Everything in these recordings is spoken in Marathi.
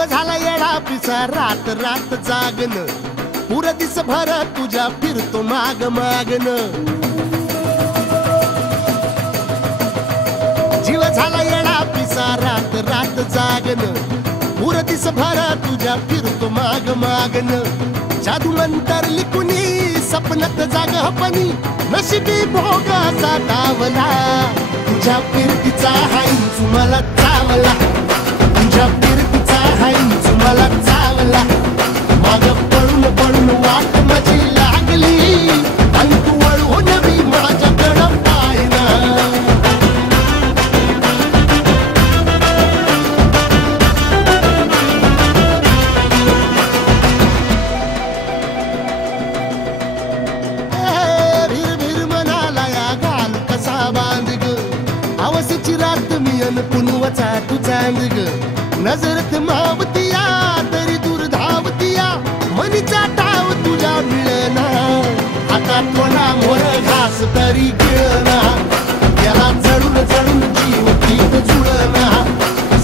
जीव झाला येडा पिसा रात रात जागन पुर दिस भर तुझ्या फिरतो माग मागन जीव झाला येडा पिसा रात रात जागन पुर दिस भर तुझ्या फिरतो माग मागन जादू मंतरली कुणी सपनात जाग हपणी नशिबी भोगाचा डावला तुझ्या फिरतीचा हाईच मला चावला तुझ्या फिरतीचा हाईच मला चावला माग पळून पळून वाट माझी लागली आणि तू वळून मी माझ्याकडं पाहिना भीर भीर मनाला या घाल कसा बांध ग आवसीची रात मी अन पुनवचा तू चांद ग नजरत मावतिया तरी दूर धावतिया मनीचा टाव तुझ्या मिळना आता थोडा मोर घास तरी गिळना याला चढून चढून जीव गीत जुळना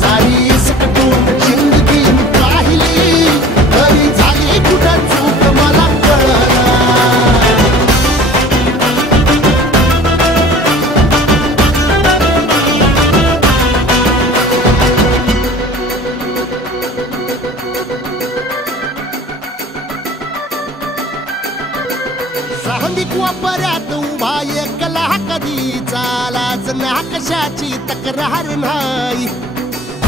सारी इसकटून जिंदगी पाहिली तरी झाली कुठं चूक मला कळना वापऱ्यात उभा एकला कधी चालाच ना कशाची तक्रार नाही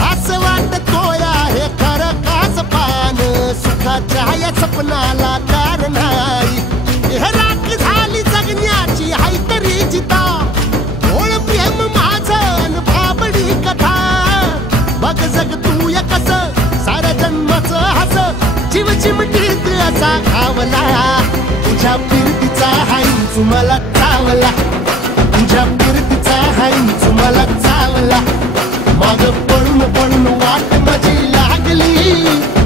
असं वाटतोय हे खरं कास पान सुखाच्या या सपनाला कार नाही हे राख झाली जगण्याची हाय तरी जिता ओळ प्रेम माझं भाबडी कथा बघ जग तू या कस साऱ्या जन्माचं हस जीव चिमटीत असा खावला तुझ्या फिरतीचा हाईच मला चावला तुझ्या फिरतीचा हाईच मला चावला माग पळून पळून वाट माझी लागली